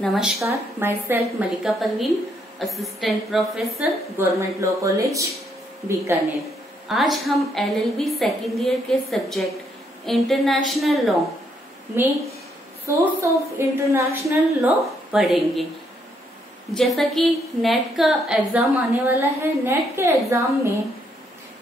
नमस्कार, myself Malika Parveen, assistant professor, government law college Bikaner. आज हम LLB सेकेंड ईयर के सब्जेक्ट इंटरनेशनल लॉ में सोर्स ऑफ इंटरनेशनल लॉ पढ़ेंगे। जैसा कि नेट का एग्जाम आने वाला है, नेट के एग्जाम में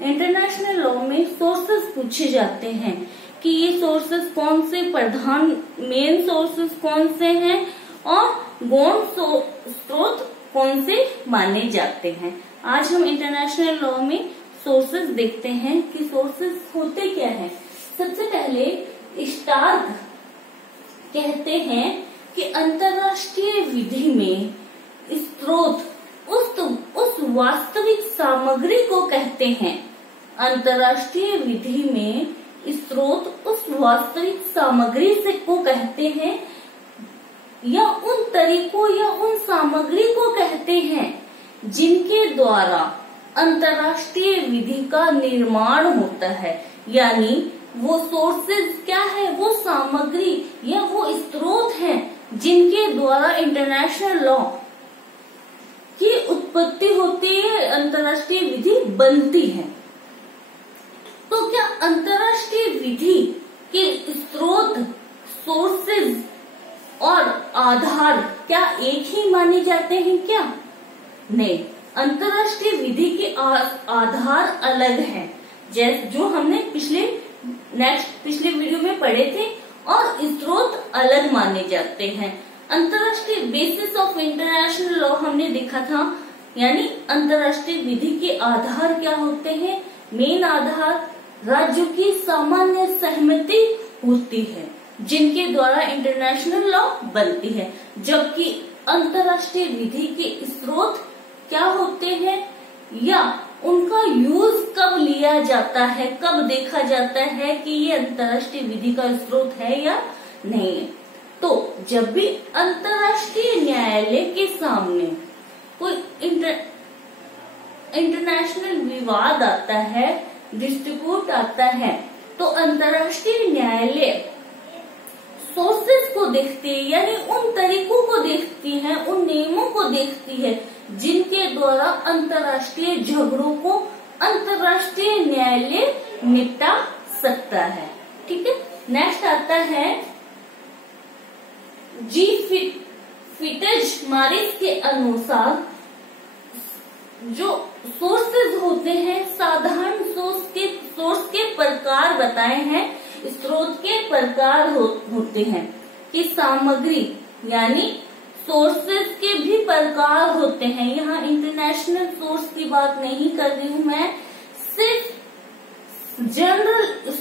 इंटरनेशनल लॉ में सोर्सेस पूछे जाते हैं कि ये सोर्सेस कौन से प्रधान मेन सोर्सेस कौन से हैं और गौण स्रोत कौन से माने जाते हैं। आज हम इंटरनेशनल लॉ में सोर्सेस देखते हैं कि सोर्सेस होते क्या हैं। सबसे पहले स्टार्क कहते हैं कि अंतरराष्ट्रीय विधि में स्रोत उस वास्तविक सामग्री को कहते हैं। अंतरराष्ट्रीय विधि में स्रोत उस वास्तविक सामग्री से को कहते हैं या उन तरीकों या उन सामग्री को कहते हैं जिनके द्वारा अंतरराष्ट्रीय विधि का निर्माण होता है। यानी वो सोर्सेज क्या है, वो सामग्री या वो स्रोत हैं जिनके द्वारा इंटरनेशनल लॉ की उत्पत्ति होती है, अंतरराष्ट्रीय विधि बनती है। तो क्या अंतरराष्ट्रीय विधि के स्रोत, सोर्सेज और आधार क्या एक ही माने जाते हैं क्या? नहीं, अंतरराष्ट्रीय विधि के आधार अलग हैं, जैसे जो हमने पिछले वीडियो में पढ़े थे, और स्रोत अलग माने जाते हैं। अंतरराष्ट्रीय बेसिस ऑफ इंटरनेशनल लॉ हमने देखा था, यानी अंतरराष्ट्रीय विधि के आधार क्या होते हैं। मेन आधार राज्यों की सामान्य सहमति होती है जिनके द्वारा इंटरनेशनल लॉ बनती है, जबकि अंतरराष्ट्रीय विधि के स्रोत क्या होते हैं या उनका यूज कब लिया जाता है, कब देखा जाता है कि ये अंतरराष्ट्रीय विधि का स्रोत है या नहीं है। तो जब भी अंतरराष्ट्रीय न्यायालय के सामने कोई इंटरनेशनल विवाद आता है, डिस्प्यूट आता है, तो अंतरराष्ट्रीय न्यायालय सोर्सेस को देखती है, यानी उन तरीकों को देखती है, उन नियमों को देखती है जिनके द्वारा अंतरराष्ट्रीय झगड़ों को अंतरराष्ट्रीय न्यायालय निपटा सकता है। ठीक है, नेक्स्ट आता है जी फिटज मारिस के अनुसार जो सोर्सेज होते हैं, साधारण सोर्स के प्रकार बताए हैं, स्रोत के प्रकार होते हैं कि सामग्री यानी सोर्सेज के भी प्रकार होते हैं। यहाँ इंटरनेशनल सोर्स की बात नहीं कर रही हूँ मैं, सिर्फ जनरल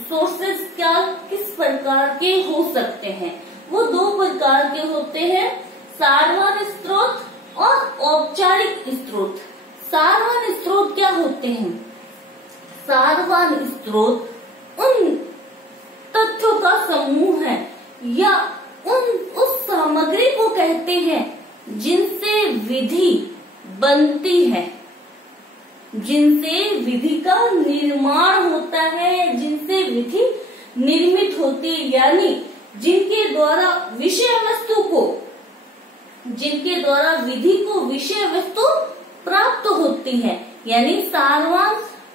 सोर्सेज क्या किस प्रकार के हो सकते हैं। वो दो प्रकार के होते हैं, सारवान स्रोत और औपचारिक स्रोत। सारवान स्रोत क्या होते हैं? सारवान स्रोत उन तथ्यों का समूह है या उस सामग्री को कहते हैं जिनसे विधि बनती है, जिनसे विधि का निर्माण होता है, जिनसे विधि निर्मित होती है, यानी जिनके द्वारा विधि को विषय वस्तु प्राप्त होती है। यानी सारवान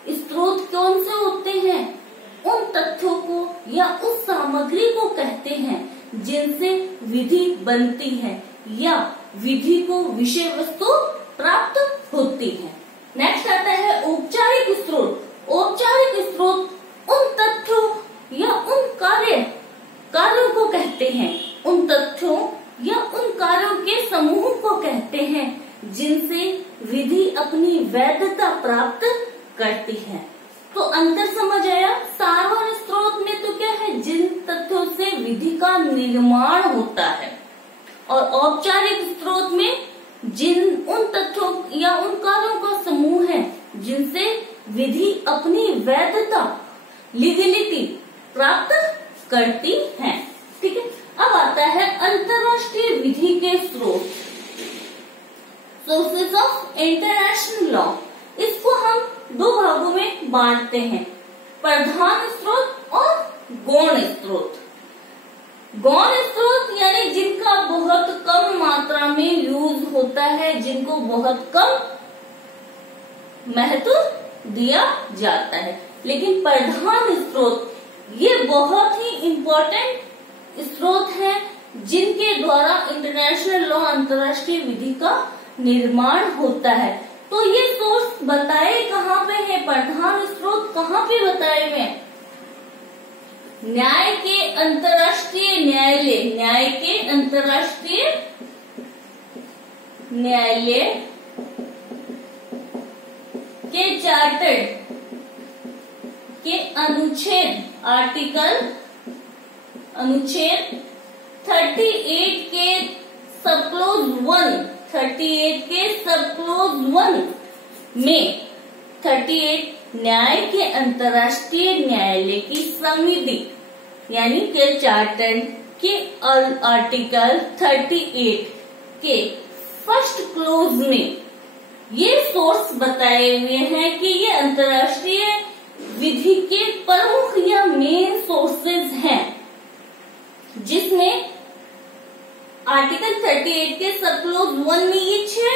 स्रोत कौन से होते हैं? उन तथ्यों को या उस सामग्री को कहते हैं जिनसे विधि बनती है या विधि को विषय वस्तु प्राप्त होती है। नेक्स्ट आता है औपचारिक स्रोत। औपचारिक स्रोत उन तथ्यों या उन कार्यों को कहते हैं, उन तथ्यों या उन कार्यों के समूह को कहते हैं जिनसे विधि अपनी वैधता प्राप्त करती है। तो अंतर समझ आया? सारवान स्रोत में तो क्या है, जिन तथ्यों से विधि का निर्माण होता है, और औपचारिक स्रोत में उन तथ्यों या उन कार्यों का समूह है जिनसे विधि अपनी वैधता, लीगलिटी प्राप्त करती है। ठीक है, अब आता है अंतरराष्ट्रीय विधि के स्रोत, सोर्सेज ऑफ इंटरनेशनल लॉ। इसको हम दो भागों में बांटते हैं, प्रधान स्रोत और गौण स्रोत। गौण स्रोत यानी हैं जिनका बहुत कम मात्रा में यूज होता है, जिनको बहुत कम महत्व दिया जाता है। लेकिन प्रधान स्रोत ये बहुत ही इम्पोर्टेंट स्रोत है जिनके द्वारा इंटरनेशनल लॉ, अंतर्राष्ट्रीय विधि का निर्माण होता है। तो ये सोर्स बताए कहाँ पे है, प्रधान स्रोत कहाँ पे बताए हुए हैं? न्याय के अंतर्राष्ट्रीय न्यायालय, न्याय के अंतर्राष्ट्रीय न्यायालय के चार्टर्ड के अनुच्छेद 38 के सबक्लोज 1, 38 के सबक्लोज 1 में 38 न्याय के अंतर्राष्ट्रीय न्यायालय की समिति यानी के चार्टर के आर्टिकल 38 के फर्स्ट क्लोज में ये सोर्स बताए हुए हैं कि ये अंतर्राष्ट्रीय विधि के प्रमुख या मेन सोर्सेज हैं, जिसमें आर्टिकल 38 के सब क्लोज 1 में ये 6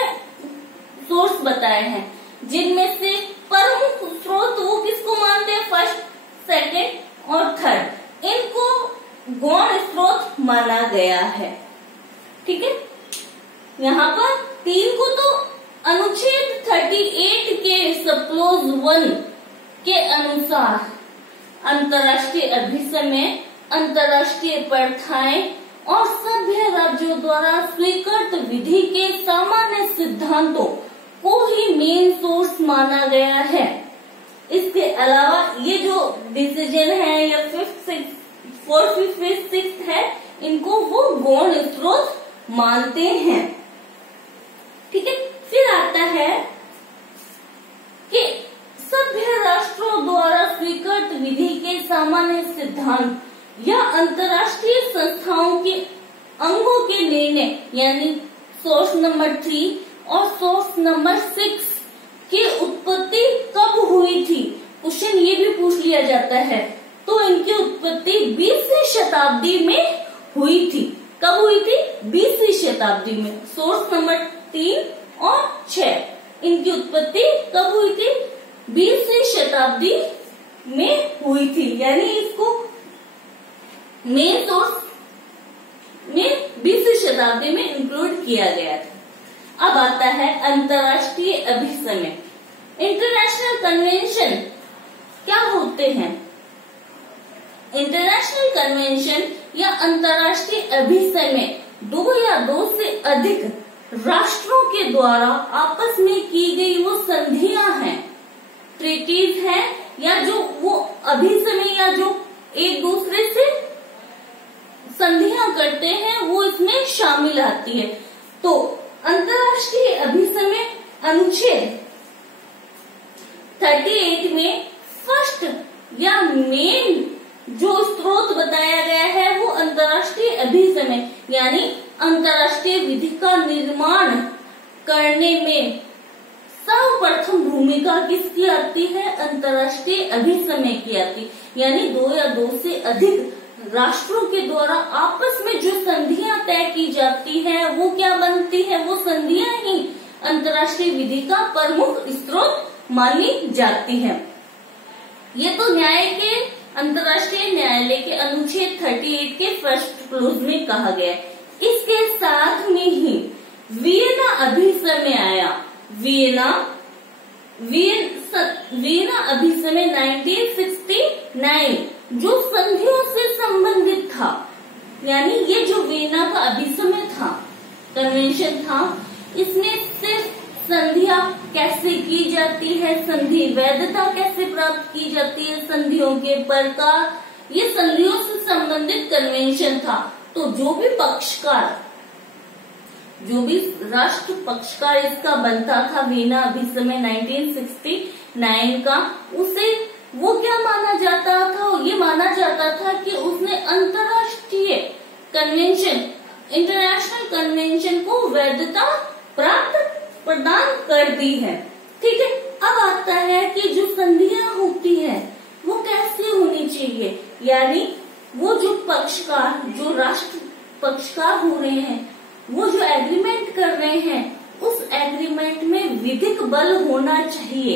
सोर्स बताए हैं, जिनमें से प्रमुख स्रोत वो किसको मानते हैं? फर्स्ट, सेकंड और थर्ड, इनको गौण स्रोत माना गया है। ठीक है, यहाँ पर 3 को तो अनुच्छेद 38 के सब क्लोज 1 के अनुसार अंतर्राष्ट्रीय अभिसमय, अंतर्राष्ट्रीय प्रथाएं और सभ्य राज्यों द्वारा स्वीकृत विधि के सामान्य सिद्धांतों को ही मेन सोर्स माना गया है। इसके अलावा ये जो डिसीजन है या 5th, 4th, 5th, 6th है, इनको वो गौण स्रोत मानते हैं। ठीक है, फिर आता है कि सभ्य राष्ट्रों द्वारा स्वीकृत विधि के सामान्य सिद्धांत या अंतर्राष्ट्रीय संस्थाओं के अंगों के निर्णय यानी सोर्स नंबर 3 और सोर्स नंबर 6 की उत्पत्ति कब हुई थी? क्वेश्चन ये भी पूछ लिया जाता है। तो इनकी उत्पत्ति 20वीं शताब्दी में हुई थी। कब हुई थी? 20वीं शताब्दी में। सोर्स नंबर 3 और 6 इनकी उत्पत्ति कब हुई थी? 20वीं शताब्दी में हुई थी, यानी इसको मेन सोर्स में 20वीं शताब्दी में इंक्लूड किया गया था। अब आता है अंतर्राष्ट्रीय अभिसमय। इंटरनेशनल कन्वेंशन क्या होते हैं? इंटरनेशनल कन्वेंशन या अंतर्राष्ट्रीय अभिसमय 2 या 2 से अधिक राष्ट्रों के द्वारा आपस में की गई वो संधियां हैं, ट्रीटीज हैं, या जो वो अभिसमय या जो एक दूसरे से संधियां करते हैं वो इसमें शामिल आती है। तो अंतर्राष्ट्रीय अभिसमय अनुच्छेद 38 में फर्स्ट या मेन जो स्रोत बताया गया है वो अंतर्राष्ट्रीय अभिसमय यानी अंतर्राष्ट्रीय विधि का निर्माण करने में सर्वप्रथम भूमिका किसकी आती है? अंतर्राष्ट्रीय अभिसमय की आती है, यानी 2 या 2 से अधिक राष्ट्रों के द्वारा आपस में जो संधियां तय की जाती है वो क्या बनती है? वो संधियां ही अंतर्राष्ट्रीय विधि का प्रमुख स्रोत मानी जाती है। ये तो न्याय के अंतर्राष्ट्रीय न्यायालय के अनुच्छेद 38 के फर्स्ट क्लोज में कहा गया है। इसके साथ में ही वियना अभिसमय आया। वियना अभिसमय 1969 जो संधियों से संबंधित था, यानी ये जो वियना का अभिसमय था, कन्वेंशन था, इसमें सिर्फ संधियां कैसे की जाती है, संधि वैधता कैसे प्राप्त की जाती है, संधियों के प्रकार, ये संधियों से संबंधित कन्वेंशन था। तो जो भी राष्ट्र पक्षकार इसका बनता था वियना अभिसमय 1969 का, उसे वो क्या माना जाता था? ये माना जाता था कि उसने अंतर्राष्ट्रीय कन्वेंशन, इंटरनेशनल कन्वेंशन को वैधता प्रदान कर दी है। ठीक है, अब आता है कि जो संधियां होती है वो कैसे होनी चाहिए, यानी वो जो पक्षकार, जो राष्ट्र पक्षकार हो रहे हैं वो जो एग्रीमेंट कर रहे हैं उस एग्रीमेंट में विधिक बल होना चाहिए,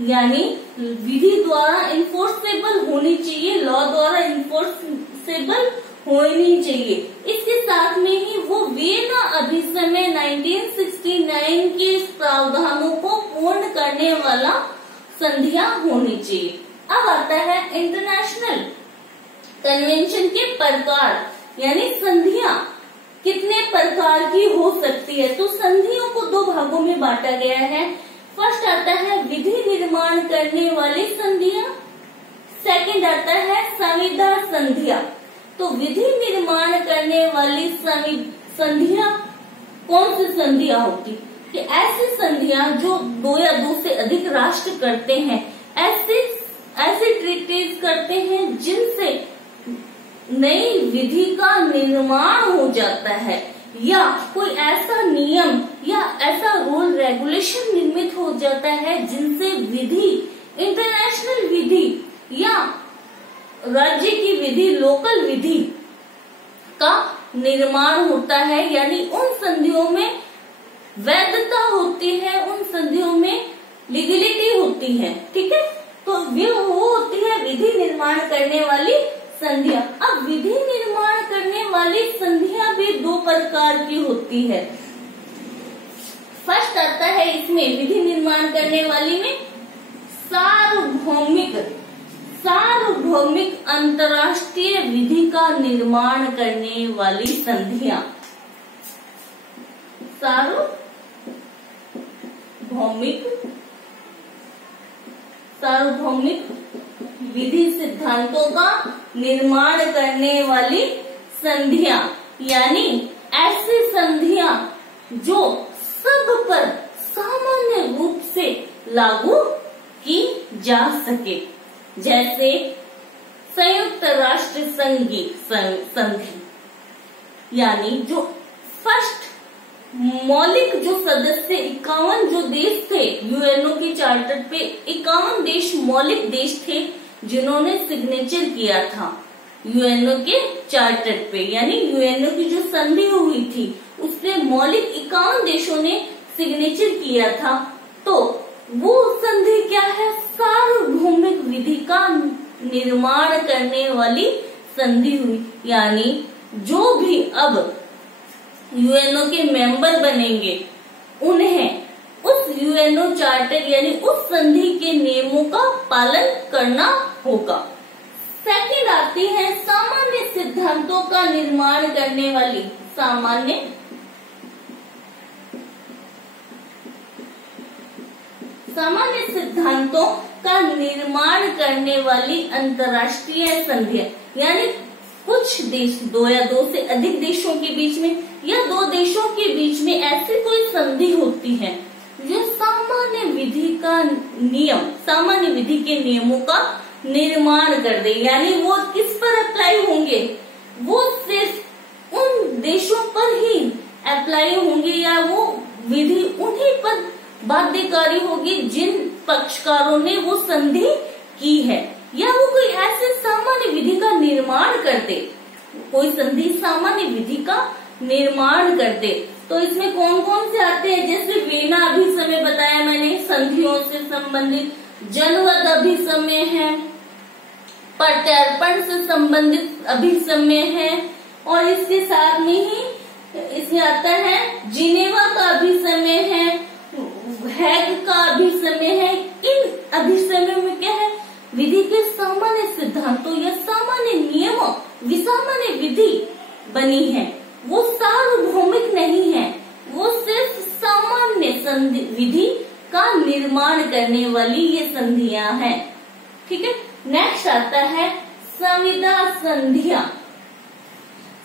यानी विधि द्वारा इन्फोर्सेबल होनी चाहिए, लॉ द्वारा इन्फोर्सेबल होनी चाहिए। इसके साथ में ही वो वियना अधिसमय 1969 के प्रावधानों को पूर्ण करने वाला संधियां होनी चाहिए। अब आता है इंटरनेशनल कन्वेंशन के प्रकार, यानी संधियां कितने प्रकार की हो सकती है। तो संधियों को दो भागों में बांटा गया है। फर्स्ट आता है विधि निर्माण करने वाली संधियां, सेकंड आता है संविदा संधियां। तो विधि निर्माण करने वाली संधियां कौन सी संधियां होती कि ऐसी संधियां जो दो या दो से अधिक राष्ट्र करते हैं, ऐसे ट्रीटीज करते हैं जिनसे नई विधि का निर्माण हो जाता है या कोई ऐसा नियम या ऐसा रूल रेगुलेशन निर्मित हो जाता है जिनसे विधि, इंटरनेशनल विधि या राज्य की विधि, लोकल विधि का निर्माण होता है, यानी उन संधियों में वैधता होती है, उन संधियों में लीगलिटी होती है। ठीक है, तो वो होती है विधि निर्माण करने वाली संधियां। अब विधि निर्माण करने वाली संधियां भी दो प्रकार की होती है। फर्स्ट आता है इसमें विधि निर्माण करने वाली में सार्वभौमिक अंतर्राष्ट्रीय विधि का निर्माण करने वाली संधियां। सार्वभौमिक विधि सिद्धांतों का निर्माण करने वाली संधियां, यानी ऐसी संधियां जो सब पर सामान्य रूप से लागू की जा सके, जैसे संयुक्त राष्ट्र संघ संधि, यानी जो फर्स्ट मौलिक जो सदस्य 51 जो देश थे यूएनओ के चार्टर पे, 51 देश मौलिक देश थे जिन्होंने सिग्नेचर किया था यूएनओ के चार्टर पे, यानी यूएनओ की जो संधि हुई थी उसपे मौलिक 51 देशों ने सिग्नेचर किया था। तो वो संधि क्या है? सार्वभौमिक विधि का निर्माण करने वाली संधि हुई, यानी जो भी अब यूएनओ के मेंबर बनेंगे उन्हें उस यूएनओ चार्टर यानी उस संधि के नियमों का पालन करना होगा। सेकंड आती है सामान्य सिद्धांतों का निर्माण करने वाली सामान्य सिद्धांतों का निर्माण करने वाली अंतर्राष्ट्रीय संधियां, यानी कुछ देश, दो या दो से अधिक देशों के बीच में या दो देशों के बीच में ऐसी कोई संधि होती है जो सामान्य विधि के नियमों का निर्माण कर दे, यानी वो किस पर अप्लाई होंगे? वो सिर्फ उन देशों पर ही अप्लाई होंगे या वो विधि उन्हीं पर बाध्यकारी होगी जिन पक्षकारों ने वो संधि की है, या वो कोई ऐसे सामान्य विधि का निर्माण कर दे, कोई संधि सामान्य विधि का निर्माण कर दे। तो इसमें कौन कौन से आते हैं? जैसे वीना अभिसमय बताया मैंने, संधियों से संबंधित जनवद अभिसमय है, प्रत्यर्पण से संबंधित अभिसमय है, और इसके साथ में ही इसमें आता है जिनेवा का अभिसमय है, हैग का अभिसमय है। इन अभिसमयों में क्या है? विधि के सामान्य सिद्धांतों या सामान्य नियमों, विसामान्य विधि बनी है, वो सार्वभौमिक नहीं है, वो सिर्फ सामान्य विधि का निर्माण करने वाली ये संधियां हैं। ठीक है, नेक्स्ट आता है संविदा संधियां।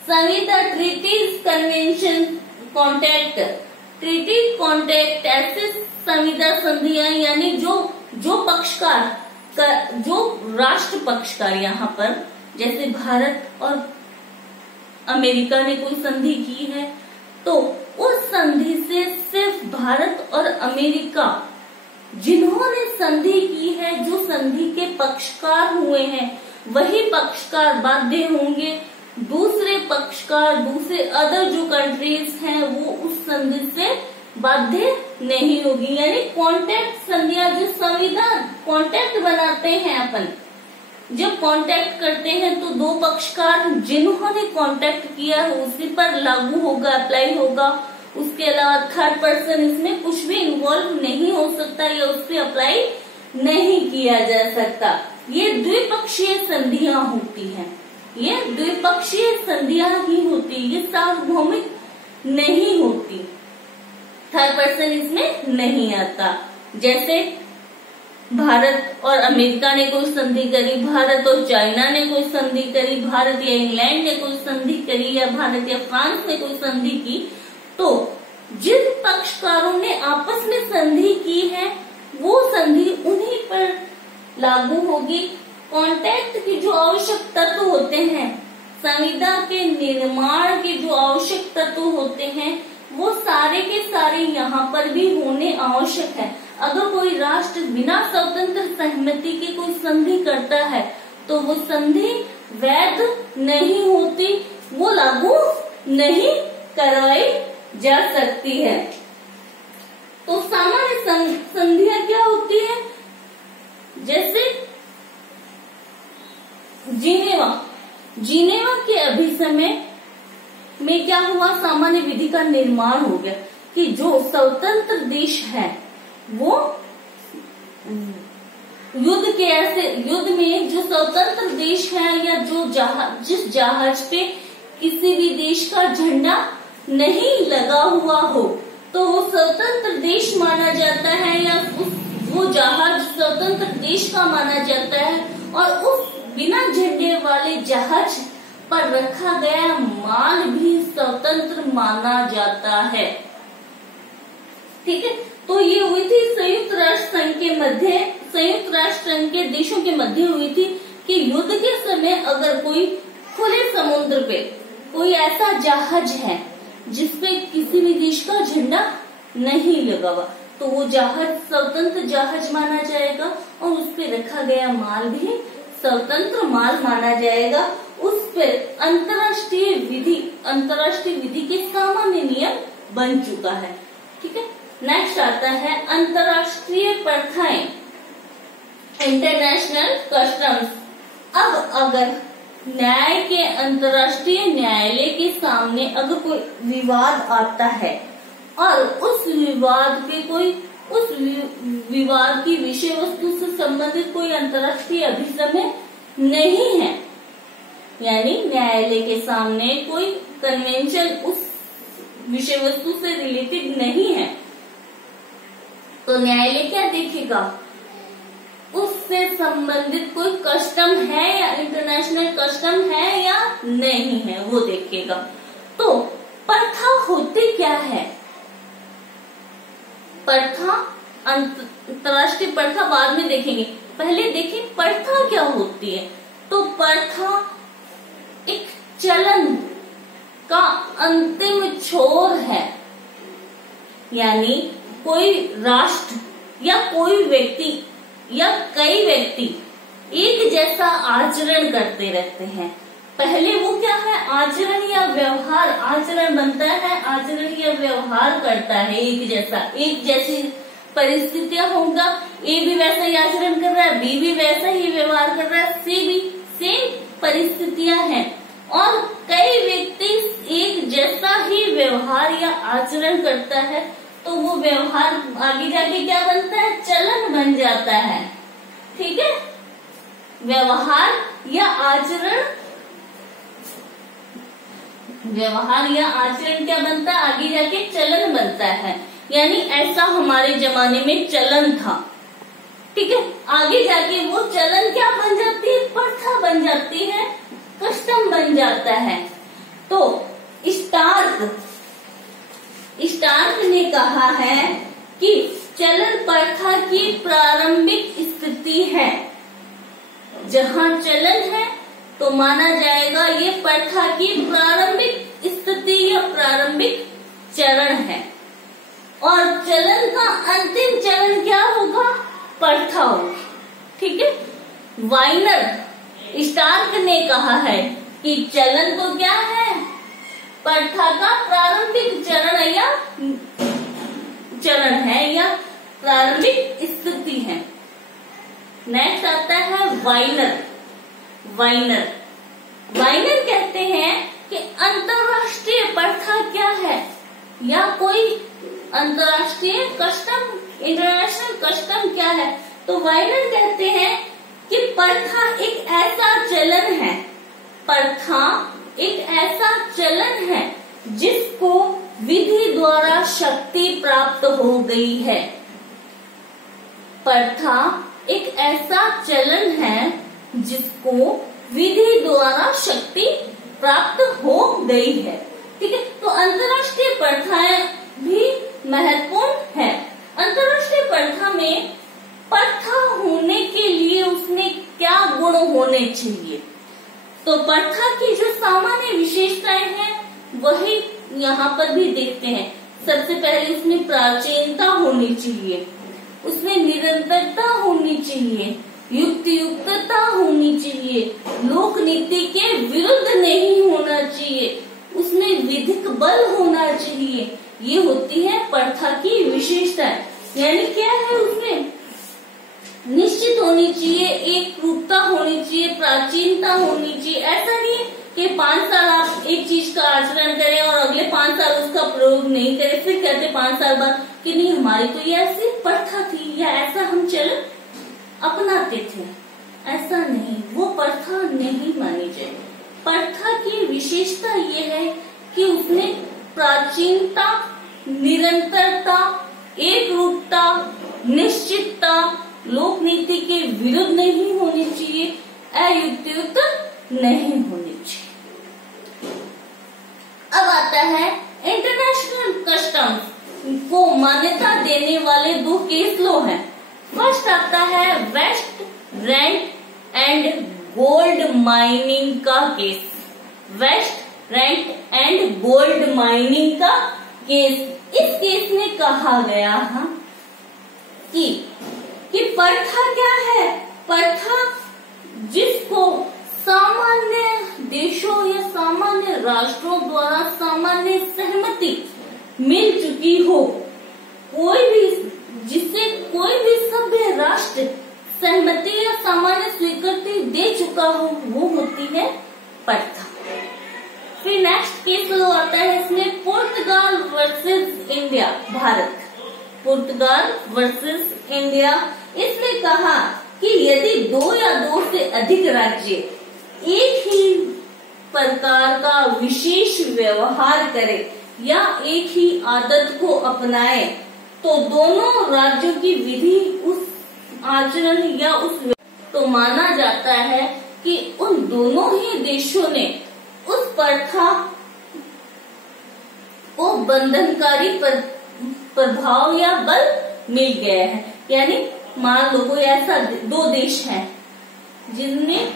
संविदा treaties, convention, contract, treaty, contract, ऐसे संविदा संधियां, यानी जो पक्षकार, जो राष्ट्र पक्षकार, यहाँ पर जैसे भारत और अमेरिका ने कोई संधि की है तो उस संधि से सिर्फ भारत और अमेरिका जिन्होंने संधि की है, जो संधि के पक्षकार हुए हैं, वही पक्षकार बाध्य होंगे दूसरे पक्षकार, दूसरे अदर जो कंट्रीज हैं वो उस संधि से बाध्य नहीं होगी। यानी कॉन्ट्रैक्ट संधियां, जो संविधान कॉन्ट्रैक्ट बनाते हैं अपन, जब कॉन्ट्रैक्ट करते हैं तो दो पक्षकार जिन्होंने कॉन्ट्रैक्ट किया है उसी पर लागू होगा, अप्लाई होगा। उसके अलावा थर्ड पर्सन इसमें कुछ भी इन्वॉल्व नहीं हो सकता या उस पर अप्लाई नहीं किया जा सकता। ये द्विपक्षीय संधियां होती हैं, ये द्विपक्षीय संधियां ही होती, ये सार्वभौमिक नहीं होती, थर्ड पर्सन इसमें नहीं आता। जैसे भारत और अमेरिका ने कोई संधि करी, भारत और चाइना ने कोई संधि करी, भारत या इंग्लैंड ने कोई संधि करी, या भारत या फ्रांस ने कोई संधि की, तो जिन पक्षकारों ने आपस में संधि की है वो संधि उन्हीं पर लागू होगी। कॉन्ट्रैक्ट के जो आवश्यक तत्व होते हैं, संविदा के निर्माण के जो आवश्यक तत्व होते हैं, वो सारे के सारे यहाँ पर भी होने आवश्यक है। अगर कोई राष्ट्र बिना स्वतंत्र सहमति के कोई संधि करता है तो वो संधि वैध नहीं होती, वो लागू नहीं करवाई जा सकती है। तो सामान्य संधियां क्या होती है? जैसे जिनेवा के अभिसमय में क्या हुआ, सामान्य विधि का निर्माण हो गया कि जो स्वतंत्र देश है वो युद्ध में जो स्वतंत्र देश है या जो जिस जहाज पे किसी भी देश का झंडा नहीं लगा हुआ हो तो वो स्वतंत्र देश माना जाता है, या वो जहाज स्वतंत्र देश का माना जाता है, और उस बिना झंडे वाले जहाज पर रखा गया माल भी स्वतंत्र माना जाता है। ठीक है, तो ये हुई थी संयुक्त राष्ट्र संघ के देशों के मध्य हुई थी कि युद्ध के समय अगर कोई खुले समुद्र पे कोई ऐसा जहाज है जिसपे किसी भी देश का झंडा नहीं लगा हुआ तो वो जहाज स्वतंत्र जहाज माना जाएगा और उस पे रखा गया माल भी स्वतंत्र माल माना जाएगा। उस पर अंतर्राष्ट्रीय विधि के सामान्य नियम बन चुका है। ठीक है, नेक्स्ट आता है अंतर्राष्ट्रीय प्रथाएं, इंटरनेशनल कस्टम्स। अब अगर न्याय के अंतर्राष्ट्रीय न्यायालय के सामने अगर कोई विवाद आता है और उस विवाद की विषय वस्तु से संबंधित कोई अंतर्राष्ट्रीय अभिसमय नहीं है, यानी न्यायालय के सामने कोई कन्वेंशन उस विषय वस्तु से रिलेटेड नहीं है, तो न्यायालय क्या देखेगा, उससे संबंधित कोई कस्टम है या इंटरनेशनल कस्टम है या नहीं है वो देखेगा। तो प्रथा होती क्या है? प्रथा, अंतर्राष्ट्रीय प्रथा बाद में देखेंगे, पहले देखें प्रथा क्या होती है। तो प्रथा एक चलन का अंतिम छोर है, यानी कोई राष्ट्र या कोई व्यक्ति या कई व्यक्ति एक जैसा आचरण करते रहते हैं। पहले वो क्या है, आचरण या व्यवहार, आचरण बनता है, आचरण या व्यवहार करता है एक जैसा, एक जैसी परिस्थितियां होगा, ए भी वैसा ही आचरण कर रहा है, बी भी वैसा ही व्यवहार कर रहा है, सी भी सेम परिस्थितियां हैं और कई व्यक्ति एक जैसा ही व्यवहार या आचरण करता है तो वो व्यवहार आगे जाके क्या बनता है, चलन बन जाता है। ठीक है, व्यवहार या आचरण क्या बनता है, आगे जाके चलन बनता है। यानी ऐसा हमारे जमाने में चलन था। ठीक है, आगे जाके वो चलन क्या बन जाती है, प्रथा बन जाती है, कस्टम बन जाता है। तो स्टार्क ने कहा है कि चलन प्रथा की प्रारंभिक स्थिति है। जहाँ चलन है तो माना जाएगा ये प्रथा की प्रारंभिक स्थिति या प्रारंभिक चरण है, और चलन का अंतिम चरण क्या होगा, प्रथा होगी। ठीक है, वाइनर स्टार्क ने कहा है कि चलन तो क्या है, प्रथा का प्रारंभिक चरण या चरण है या प्रारंभिक स्थिति है। नेक्स्ट आता है वाइनर। वाइनर वाइनर कहते हैं कि अंतरराष्ट्रीय प्रथा क्या है या कोई अंतरराष्ट्रीय कस्टम, इंटरनेशनल कस्टम क्या है। तो वाइनर कहते हैं कि प्रथा एक ऐसा चलन है, प्रथा एक ऐसा चलन है जिसको विधि द्वारा शक्ति प्राप्त हो गई है। प्रथा एक ऐसा चलन है जिसको विधि द्वारा शक्ति प्राप्त हो गई है। ठीक है, तो अंतरराष्ट्रीय प्रथाएं भी महत्वपूर्ण है। अंतरराष्ट्रीय प्रथा में प्रथा होने के लिए उसमें क्या गुण होने चाहिए, तो प्रथा की जो सामान्य विशेषताएं हैं वही यहाँ पर भी देखते हैं। सबसे पहले उसमें प्राचीनता होनी चाहिए, उसमें निरंतरता होनी चाहिए, युक्तियुक्तता होनी चाहिए, लोक नीति के विरुद्ध नहीं होना चाहिए, उसमें विधिक बल होना चाहिए। ये होती है प्रथा की विशेषताएं। यानी क्या है, उसमें निश्चित होनी चाहिए, एक रूपता होनी चाहिए, प्राचीनता होनी चाहिए। ऐसा नहीं कि 5 साल आप एक चीज का आचरण करें और अगले 5 साल उसका प्रयोग नहीं करें, फिर कहते 5 साल बाद कि नहीं हमारी तो ये ऐसी प्रथा थी या ऐसा हम चलन अपनाते थे। ऐसा नहीं, वो प्रथा नहीं मानी जाए। प्रथा की विशेषता ये है कि उसमें प्राचीनता, निरंतरता, एक रूपता, निश्चितता, लोक नीति के विरुद्ध नहीं होनी चाहिए, अयुक्तियुक्त नहीं होनी चाहिए। अब आता है इंटरनेशनल कस्टम्स को मान्यता देने वाले 2 केस लॉ हैं। फर्स्ट आता है West Rand and gold mining का case. West Rand and gold mining का केस। इस केस में कहा गया है कि प्रथा क्या है, प्रथा जिसको सामान्य देशों या सामान्य राष्ट्रों द्वारा सामान्य सहमति मिल चुकी हो, कोई भी जिससे कोई भी सभ्य राष्ट्र सहमति या सामान्य स्वीकृति दे चुका हो, वो होती है प्रथा। फिर नेक्स्ट केस आता है इसमें पुर्तगाल वर्सेस इंडिया, भारत। पुर्तगाल वर्सेस इंडिया। इसमें कहा कि यदि 2 या 2 से अधिक राज्य एक ही प्रकार का विशेष व्यवहार करे या एक ही आदत को अपनाए, तो दोनों राज्यों की विधि उस आचरण या उस तो माना जाता है कि उन दोनों ही देशों ने उस प्रथा को बंधनकारी प्रभाव या बल मिल गया है। यानी मान लो कोई ऐसा 2 देश हैं जिनमें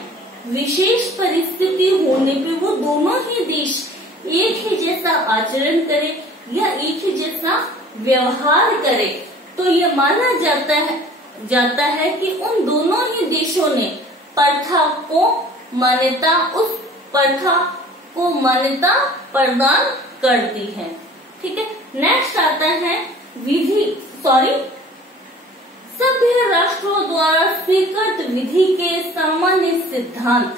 विशेष परिस्थिति होने पे वो दोनों ही देश एक ही जैसा आचरण करे या एक ही जैसा व्यवहार करे, तो ये माना जाता है कि उन दोनों ही देशों ने प्रथा को मान्यता उस प्रथा को मान्यता प्रदान कर दी है। ठीक है, नेक्स्ट आता है सभ्य राष्ट्रों द्वारा स्वीकृत विधि के सामान्य सिद्धांत।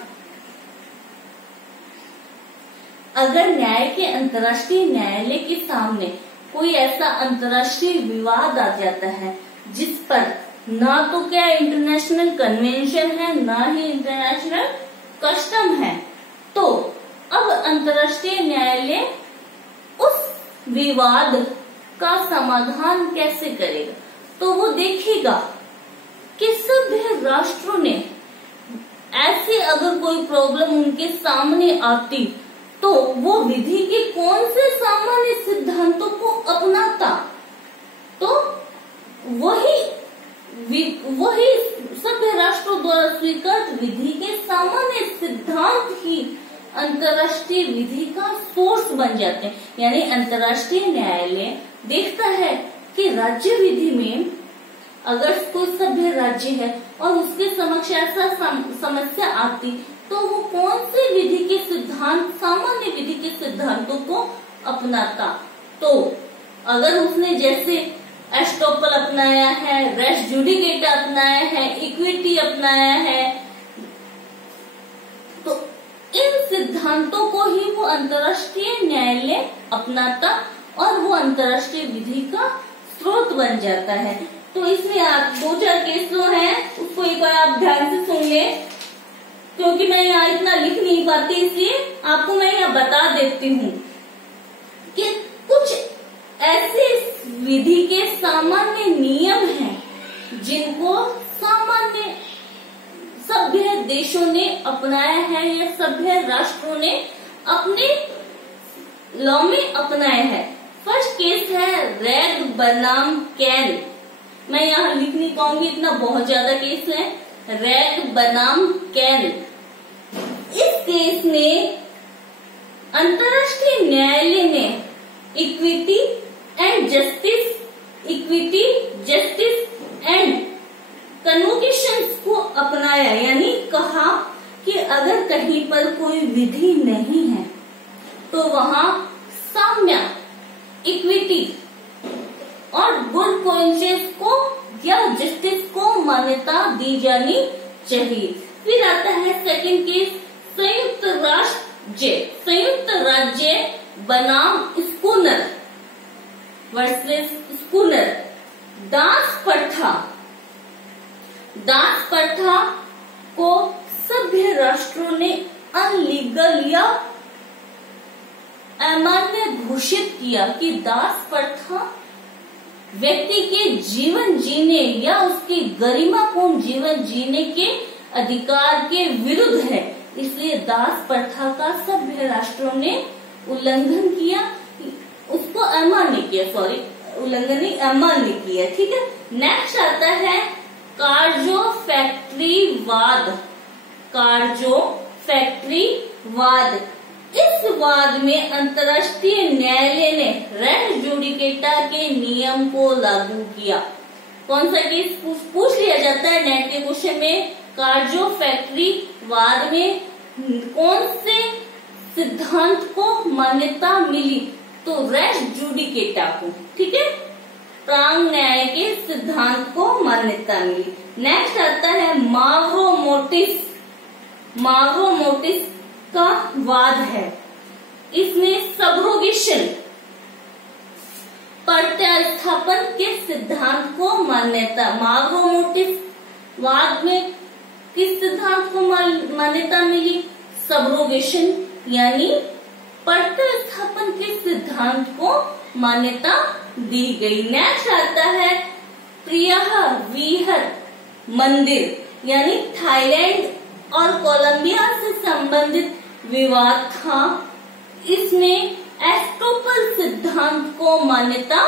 अगर न्याय के अंतर्राष्ट्रीय न्यायालय के सामने कोई ऐसा अंतर्राष्ट्रीय विवाद आ जाता है जिस पर ना तो क्या इंटरनेशनल कन्वेंशन है ना ही इंटरनेशनल कस्टम है, तो अब अंतर्राष्ट्रीय न्यायालय उस विवाद का समाधान कैसे करेगा, तो वो देखेगा कि सभ्य राष्ट्रों ने ऐसे अगर कोई प्रॉब्लम उनके सामने आती तो वो विधि के कौन से सामान्य सिद्धांतों को अपनाता, तो वही सभ्य राष्ट्रों द्वारा स्वीकृत विधि के सामान्य सिद्धांत ही अंतर्राष्ट्रीय विधि का सोर्स बन जाते हैं। यानी अंतर्राष्ट्रीय न्यायालय देखता है कि राज्य विधि में अगर कोई सभ्य राज्य है और उसके समक्ष ऐसा समस्या आती, तो वो कौन से विधि के सिद्धांत, सामान्य विधि के सिद्धांतों को अपनाता। तो अगर उसने जैसे एरिस्टोटल अपनाया है, रेस जुडिकेटा अपनाया है, इक्विटी अपनाया है, तो इन सिद्धांतों को ही वो अंतर्राष्ट्रीय न्यायालय अपनाता और वो अंतर्राष्ट्रीय विधि का स्रोत बन जाता है। तो इसमें आप 2-4 केस जो है उसको एक बार आप ध्यान से सुन ले, क्योंकि मैं यहाँ इतना लिख नहीं पाती, इसलिए आपको मैं यहाँ बता देती हूँ कि कुछ ऐसे विधि के सामान्य नियम हैं जिनको सामान्य सभ्य देशों ने अपनाया है या सभ्य राष्ट्रों ने अपने लॉ में अपनाया है। फर्स्ट केस है रैग बनाम कैन। मैं यहाँ लिख नहीं पाऊंगी, इतना बहुत ज्यादा केस है। रैग बनाम कैन, इस केस में अंतर्राष्ट्रीय न्यायालय ने इक्विटी जस्टिस एंड कन्वोकेशंस को अपनाया, यानी कहा कि अगर कहीं पर कोई विधि नहीं है तो वहां साम्य, इक्विटी और गुड कॉन्शियस को या जस्टिस को मान्यता दी जानी चाहिए। फिर आता है सेकंड केस संयुक्त राज्य बनाम स्कूनर वर्सेस स्कूनर। दास प्रथा को सभ्य राष्ट्रों ने अनलीगल या अमान्य घोषित किया कि दास प्रथा व्यक्ति के जीवन जीने या उसकी गरिमापूर्ण जीवन जीने के अधिकार के विरुद्ध है, इसलिए दास प्रथा का सभ्य राष्ट्रों ने उल्लंघन किया, उसको अमान्य किया, उल्लंघन नहीं, अमान्य किया। ठीक है। नेक्स्ट आता है कार्जो फैक्ट्रीवाद। इस वाद में अंतर्राष्ट्रीय न्यायालय ने रेस जुडिकेटा के नियम को लागू किया। कौन सा केस पूछ लिया जाता है नेट के क्वेश्चन में, कार्जो फैक्ट्रीवाद में कौन से सिद्धांत को मान्यता मिली, तो रेस जुडिकेटा को। ठीक है, प्रांग न्याय के सिद्धांत को मान्यता मिली। नेक्स्ट आता है मावरो मोटिस का वाद है। इसमें सबरोगेशन, प्रत्यास्थापन के सिद्धांत को मान्यता, मावरो मोटिस वाद में किस सिद्धांत को मान्यता मिली, सबरोगेशन यानी प्रतिस्थापन के सिद्धांत को मान्यता दी गई। नेक्स्ट आता है प्रियः विहर मंदिर, यानी थाईलैंड और कोलंबिया से संबंधित विवाद था। इसमें एरिस्टोटल सिद्धांत को मान्यता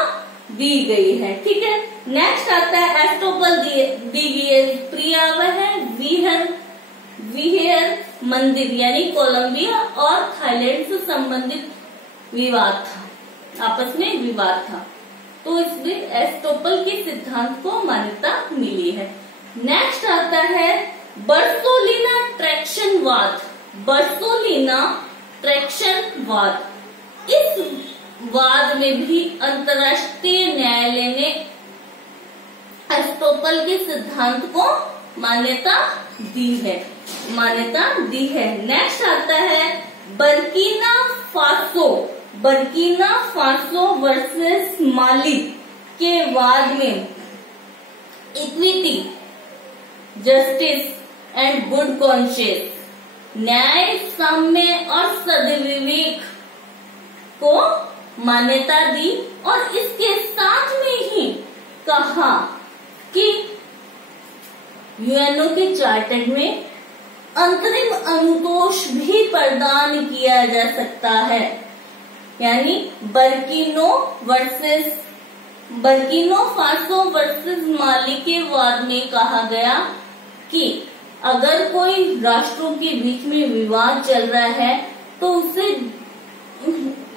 दी गई है। ठीक है। नेक्स्ट आता है एरिस्टोटल दी गई है, प्रियः विहर मंदिर यानी कोलंबिया और थाईलैंड से संबंधित विवाद था, आपस में विवाद था, तो इसमें एरिस्टोटल के सिद्धांत को मान्यता मिली है। नेक्स्ट आता है बर्सोलिना ट्रैक्शन वाद। इस वाद में भी अंतर्राष्ट्रीय न्यायालय ने एरिस्टोटल के सिद्धांत को मान्यता दी है। नेक्स्ट आता है बर्किना फासो वर्सेस माली के वाद में equity, justice and good conscious, न्याय, साम्य और सद्विवेक को मान्यता दी और इसके साथ में ही कहा कि यूएनओ के चार्टर में अंतरिम अनुतोष भी प्रदान किया जा सकता है। यानी बर्किनो फासो वर्सेस माली के वाद में कहा गया कि अगर कोई राष्ट्रों के बीच में विवाद चल रहा है तो उसे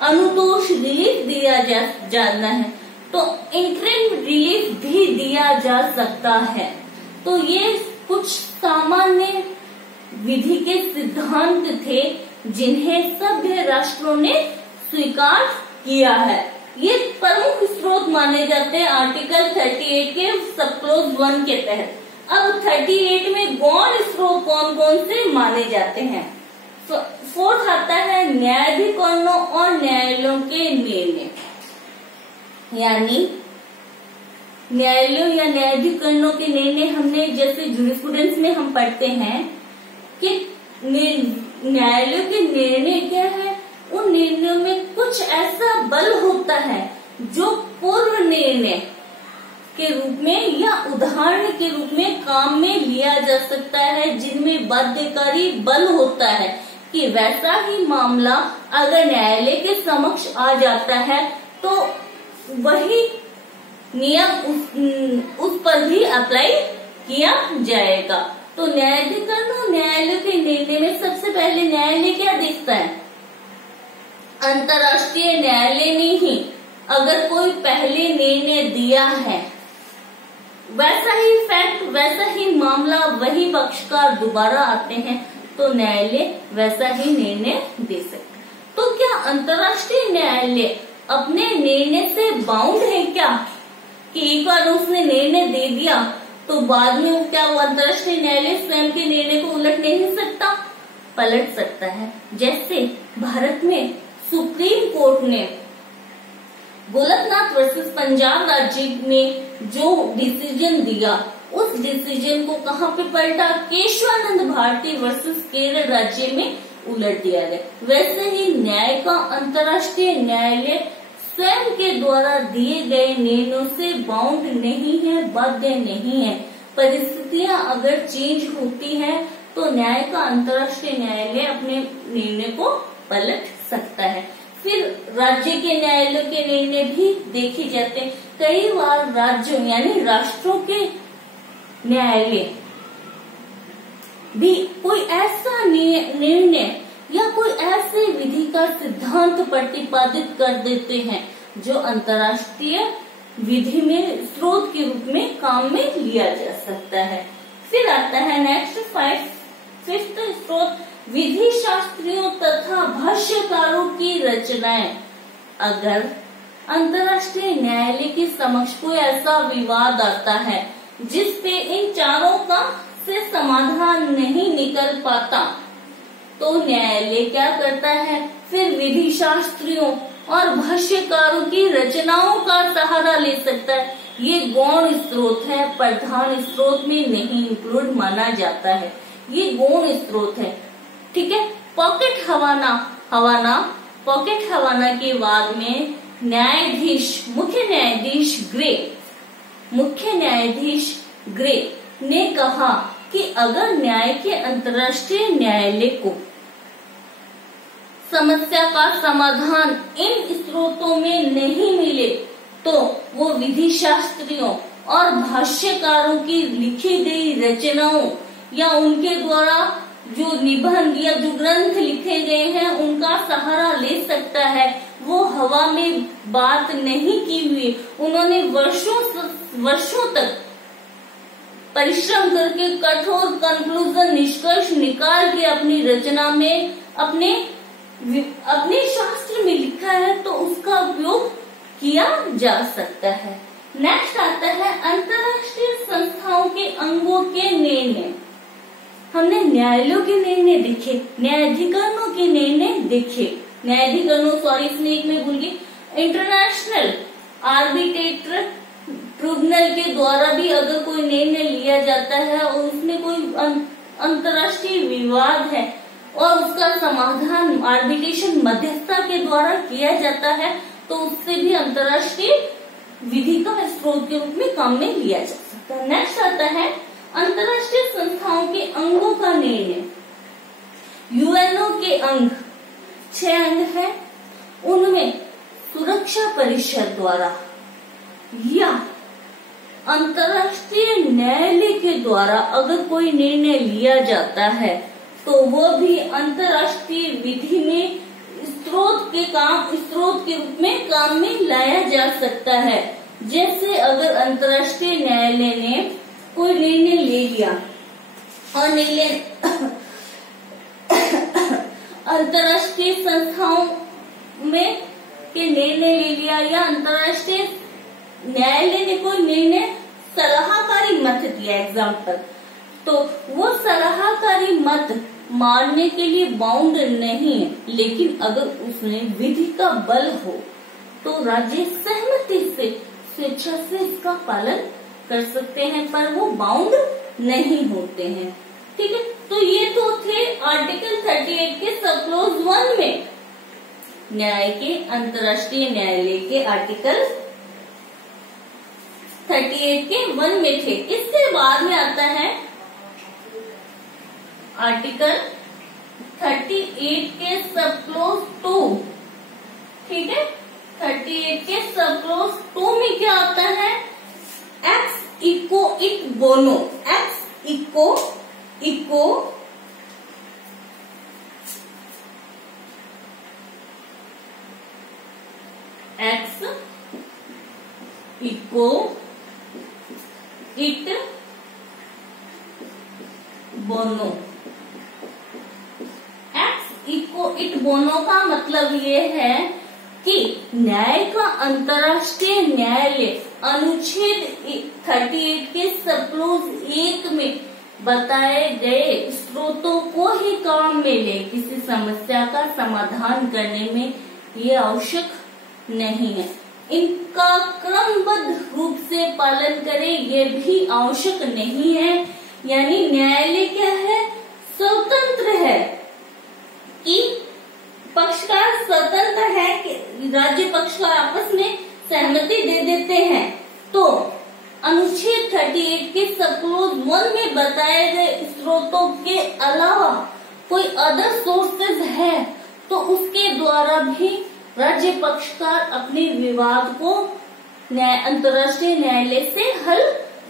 अनुतोष रिलीफ दिया जाना है, तो इंटरिम रिलीफ भी दिया जा सकता है। तो ये कुछ सामान्य विधि के सिद्धांत थे जिन्हें सभ्य राष्ट्रों ने स्वीकार किया है। ये प्रमुख स्रोत माने जाते हैं आर्टिकल 38 के सब क्लॉज 1 के तहत। अब 38 में गौण स्रोत कौन कौन से माने जाते हैं? फोर्थ आता है न्यायाधिकरणों और न्यायालयों के निर्णय, यानी न्यायालयों या न्यायाधिकरणों के निर्णय। हमने जैसे जूरिस्प्रूडेंस में हम पढ़ते हैं कि न्यायालयों के निर्णय क्या है, उन निर्णयों में कुछ ऐसा बल होता है जो पूर्व निर्णय के रूप में या उदाहरण के रूप में काम में लिया जा सकता है, जिनमें बाध्यकारी बल होता है कि वैसा ही मामला अगर न्यायालय के समक्ष आ जाता है तो वही नियम उस पर भी अप्लाई किया जाएगा। तो न्यायाधिकरण और न्यायालय के निर्णय में सबसे पहले न्यायालय क्या देखता है? अंतर्राष्ट्रीय न्यायालय ने ही अगर कोई पहले निर्णय दिया है, वैसा ही फैक्ट, वैसा ही मामला, वही पक्षकार दोबारा आते हैं तो न्यायालय वैसा ही निर्णय दे सकता है। तो क्या अंतर्राष्ट्रीय न्यायालय अपने निर्णय से बाउंड है क्या कि एक बार उसने निर्णय दे दिया तो बाद में क्या वो अंतर्राष्ट्रीय न्यायालय स्वयं के निर्णय को उलट नहीं सकता? पलट सकता है। जैसे भारत में सुप्रीम कोर्ट ने गोलकनाथ वर्सेस पंजाब राज्य में जो डिसीजन दिया, उस डिसीजन को कहाँ पे पलटा? केशवानंद भारती वर्सेस केरल राज्य में उलट दिया गया। वैसे ही न्याय का अंतर्राष्ट्रीय न्यायालय स्वयं के द्वारा दिए गए निर्णयों से बाउंड नहीं है, बाध्य नहीं है। परिस्थितियां अगर चेंज होती है तो न्याय का अंतर्राष्ट्रीय न्यायालय अपने निर्णय को पलट सकता है। फिर राज्य के न्यायालयों के निर्णय भी देखे जाते हैं। कई बार राज्यों यानी राष्ट्रों के न्यायालय भी कोई ऐसा निर्णय या कोई ऐसे विधि का सिद्धांत प्रतिपादित कर देते हैं जो अंतर्राष्ट्रीय विधि में स्रोत के रूप में काम में लिया जा सकता है। फिर आता है नेक्स्ट फिफ्थ स्रोत, विधि शास्त्रियों तथा भाष्यकारों की रचनाएं। अगर अंतर्राष्ट्रीय न्यायालय के समक्ष कोई ऐसा विवाद आता है जिसपे इन चारों का से समाधान नहीं निकल पाता तो न्यायालय क्या करता है? फिर विधि शास्त्रियों और भाष्यकारों की रचनाओं का सहारा ले सकता है। ये गौण स्रोत है, प्रधान स्रोत में नहीं इंक्लूड माना जाता है। ये गौण स्रोत है, ठीक है। पॉकेट हवाना के बाद में मुख्य न्यायाधीश ग्रे ने कहा कि अगर न्याय के अंतर्राष्ट्रीय न्यायालय को समस्या का समाधान इन स्रोतों में नहीं मिले तो वो विधि शास्त्रियों और भाष्यकारों की लिखी गई रचनाओं या उनके द्वारा जो निबंध या जो ग्रंथ लिखे गए हैं उनका सहारा ले सकता है। वो हवा में बात नहीं की हुई, उन्होंने वर्षों तक परिश्रम करके कठोर कंक्लूजन निष्कर्ष निकाल के अपनी रचना में अपने शास्त्र में लिखा है तो उसका उपयोग किया जा सकता है। नेक्स्ट आता है अंतर्राष्ट्रीय संस्थाओं के अंगों के निर्णय। हमने न्यायालयों के निर्णय देखे, न्यायाधिकरणों के निर्णय देखे, इसमें एक में भूल गई, इंटरनेशनल आर्बिट्रेटर ट्रिब्यूनल के द्वारा भी अगर कोई निर्णय लिया जाता है और उसमें कोई अंतर्राष्ट्रीय विवाद है और उसका समाधान आर्बिट्रेशन मध्यस्थता के द्वारा किया जाता है तो उससे भी अंतर्राष्ट्रीय विधि का स्रोत के रूप में काम में लिया जा सकता है। नेक्स्ट आता है अंतर्राष्ट्रीय संस्थाओं के अंगों का निर्णय। यूएनओ के अंग 6 अंग है, उनमें सुरक्षा परिषद द्वारा या अंतर्राष्ट्रीय न्यायालय के द्वारा अगर कोई निर्णय लिया जाता है तो वो भी अंतर्राष्ट्रीय विधि में स्रोत के रूप में काम में लाया जा सकता है। जैसे अगर अंतर्राष्ट्रीय न्यायालय ने कोई निर्णय ले लिया और अंतर्राष्ट्रीय संस्थाओं में के निर्णय ले लिया या अंतर्राष्ट्रीय न्यायालय ने कोई निर्णय सलाहकारी मत दिया एग्जाम्पल, तो वो सलाहकारी मत मानने के लिए बाउंड नहीं है, लेकिन अगर उसमें विधि का बल हो तो राज्य सहमति से स्वेच्छा से इसका पालन कर सकते हैं, पर वो बाउंड नहीं होते हैं। ठीक है, तो ये तो थे आर्टिकल 38 के सब क्लॉज 1 में न्याय के अंतर्राष्ट्रीय न्यायालय के आर्टिकल 38 के 1 में थे। इसके बाद में आता है आर्टिकल 38 के सब क्लॉज 2। ठीक है, 38 के सब क्लॉज 2 में क्या आता है? Ex aequo et bono, ex aequo aequo ex aequo et bono. Ex aequo et bono का मतलब ये है कि न्याय का अंतर्राष्ट्रीय न्यायालय अनुच्छेद 38 के सब क्लॉज 1 में बताए गए स्रोतों को ही काम में ले, किसी समस्या का समाधान करने में ये आवश्यक नहीं है। इनका क्रमबद्ध रूप से पालन करे ये भी आवश्यक नहीं है। यानी न्यायालय क्या है? स्वतंत्र है, कि पक्षकार स्वतंत्र है कि राज्य पक्षकार आपस में सहमति दे देते हैं। तो अनुच्छेद 38 के सब क्लॉज 1 में बताए गए स्रोतों के अलावा कोई अदर सोर्सेज है तो उसके द्वारा भी राज्य पक्षकार अपने विवाद को अंतर्राष्ट्रीय न्यायालय से हल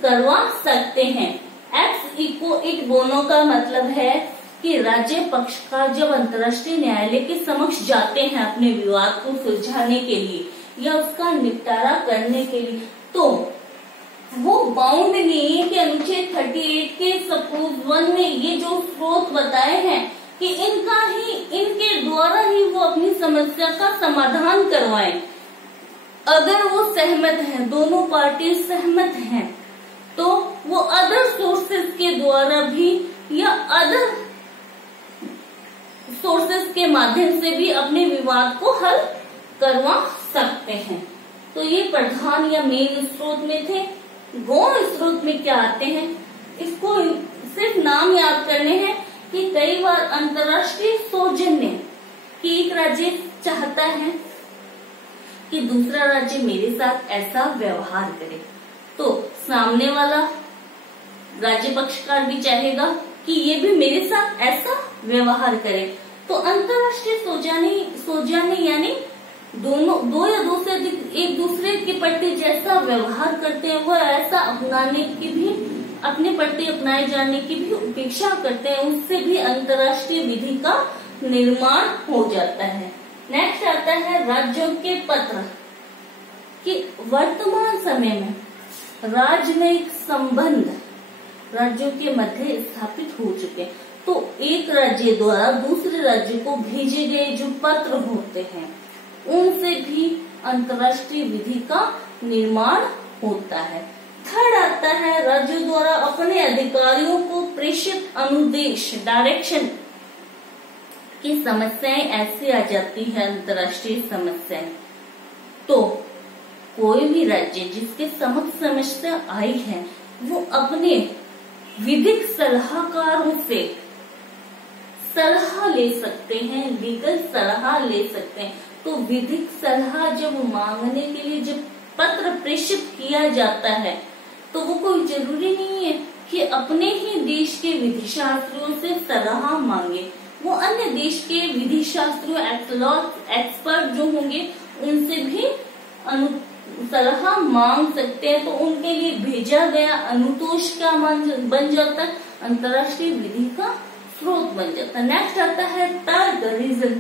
करवा सकते हैं। एक्स इको इट बोनो का मतलब है कि राज्य पक्षकार जब अंतर्राष्ट्रीय न्यायालय के समक्ष जाते हैं अपने विवाद को सुलझाने के लिए या उसका निपटारा करने के लिए, तो वो बाउंड नहीं है कि अनुच्छेद 38 के सब क्लॉज 1 में ये जो स्रोत बताए हैं कि इनके द्वारा ही वो अपनी समस्या का समाधान करवाएं। अगर वो सहमत हैं, दोनों पार्टी सहमत हैं, तो वो अदर सोर्सेज के द्वारा भी या अदर सोर्सेज के माध्यम से भी अपने विवाद को हल करवा सकते हैं। तो ये प्रधान या मेन स्रोत में थे। गौण स्रोत में क्या आते हैं, इसको सिर्फ नाम याद करने हैं कि कई बार अंतर्राष्ट्रीय सौजन्य कि एक राज्य चाहता है कि दूसरा राज्य मेरे साथ ऐसा व्यवहार करे, तो सामने वाला राज्य पक्षकार भी चाहेगा कि ये भी मेरे साथ ऐसा व्यवहार करे। तो अंतर्राष्ट्रीय सौजन्य यानी दो या दो से अधिक एक दूसरे के प्रति जैसा व्यवहार करते हैं, वह ऐसा अपनाने की भी, अपने प्रति अपनाए जाने की भी उपेक्षा करते हैं, उससे भी अंतर्राष्ट्रीय विधि का निर्माण हो जाता है। नेक्स्ट आता है राज्यों के पत्र कि वर्तमान समय में राजनयिक संबंध राज्यों के मध्य स्थापित हो चुके हैं। तो एक राज्य द्वारा दूसरे राज्य को भेजे गए जो पत्र होते हैं उनसे भी अंतर्राष्ट्रीय विधि का निर्माण होता है। थर्ड आता है राज्यों द्वारा अपने अधिकारियों को प्रेषित अनुदेश डायरेक्शन की समस्याएं ऐसे आ जाती है अंतर्राष्ट्रीय समस्याएं। तो कोई भी राज्य जिसके समक्ष समस्या आई है वो अपने विधिक सलाहकारों से सलाह ले सकते हैं, लीगल सलाह ले सकते हैं। तो विधिक सलाह जब मांगने के लिए जब पत्र प्रेषित किया जाता है तो वो कोई जरूरी नहीं है कि अपने ही देश के विधि शास्त्रियों से सलाह मांगे, वो अन्य देश के विधि शास्त्रियों एक्सपर्ट जो होंगे उनसे भी सलाह मांग सकते हैं। तो उनके लिए भेजा गया अनुतोष क्या बन जाता है, अंतर्राष्ट्रीय विधि का स्रोत बन जाता है। नेक्स्ट आता है तर्क रीजन।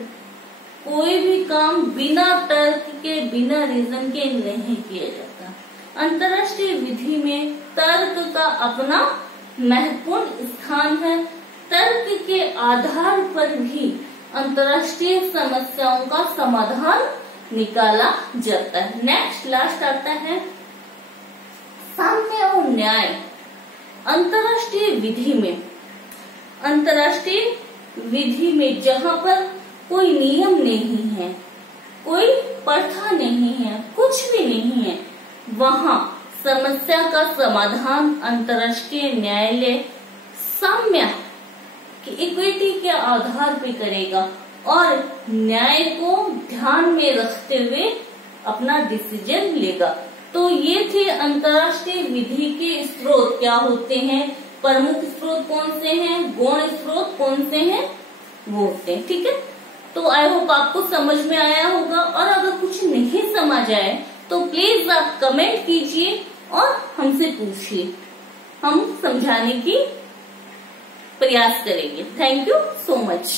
कोई भी काम बिना तर्क के बिना रीजन के नहीं किया जाता। अंतर्राष्ट्रीय विधि में तर्क का अपना महत्वपूर्ण स्थान है। तर्क के आधार पर भी अंतर्राष्ट्रीय समस्याओं का समाधान निकाला जाता है। नेक्स्ट लास्ट आता है साम्य और न्याय। अंतर्राष्ट्रीय विधि में जहाँ पर कोई नियम नहीं है, कोई प्रथा नहीं है, कुछ भी नहीं है, वहाँ समस्या का समाधान अंतर्राष्ट्रीय न्यायालय साम्य की इक्विटी के आधार पर करेगा और न्याय को ध्यान में रखते हुए अपना डिसीजन लेगा। तो ये थे अंतर्राष्ट्रीय विधि के स्रोत क्या होते हैं, प्रमुख स्रोत कौन से हैं, गौण स्रोत कौन से हैं, वो होते हैं। ठीक है, तो आई होप आपको समझ में आया होगा, और अगर कुछ नहीं समझ आए तो प्लीज आप कमेंट कीजिए और हमसे पूछिए, हम समझाने की प्रयास करेंगे। Thank you so much.